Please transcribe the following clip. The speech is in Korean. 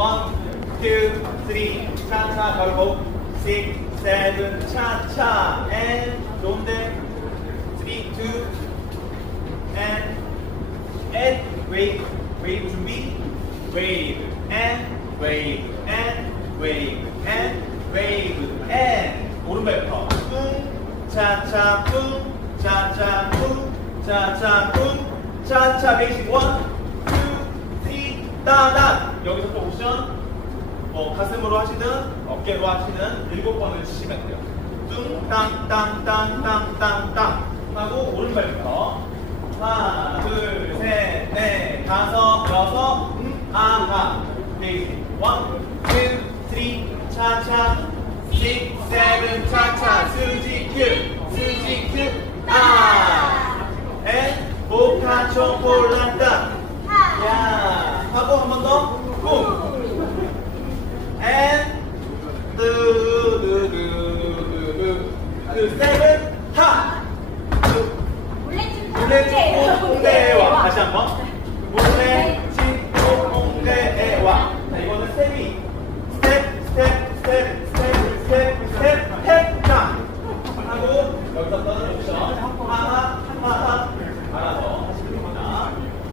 one, two, three, 차차 걸고 six, seven, 차차 and 좋은데 three, two, and and wave, wave 준비, wave and wave and wave and wave and 오른발부터 뿡 차차 뿡 차차 뿡 차차 뿡 차차 베이식 원, 투, 쓰리, 따 옵션 뭐 가슴으로 하시든 어깨로 하시든 일곱 번을 치시면 돼요. 뚱땅땅땅땅땅땅 하고 오른발부터 하나 둘셋넷 다섯 여섯 음, 아하 베이직 원, 투, 쓰리 차차 식, 세븐 차차 수지 큐 수지 큐 아! 앤 보카 초콜란다 홍대의 왕. 다시 한 번. 문대 진로 홍대의 자, 이거는 스텝이. 스텝, 스텝, 스텝, 스텝, 스텝, 스텝, 스텝, 스텝, 하고, 여기서